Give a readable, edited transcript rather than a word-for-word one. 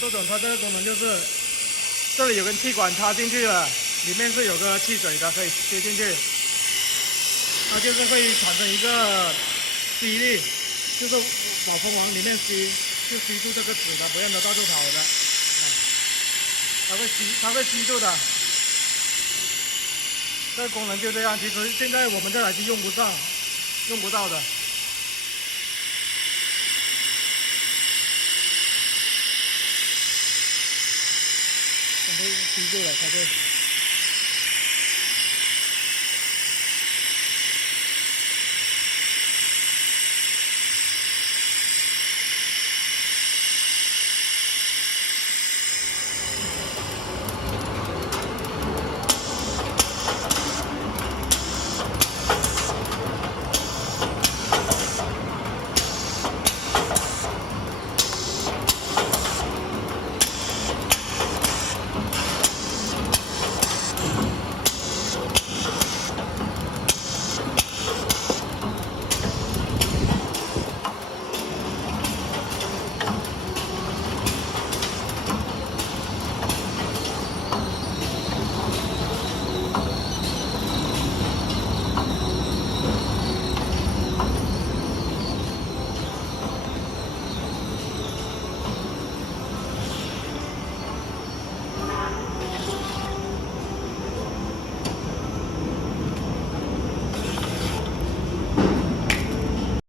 这种它这个功能就是，这里有根气管插进去了，里面是有个汽水的，可以接进去，它就是会产生一个吸力，就是把风往里面吸，就吸住这个纸的，不让它到处跑的，它会吸住的。这个功能就这样，其实现在我们这台机用不到的。被吸住了，它就。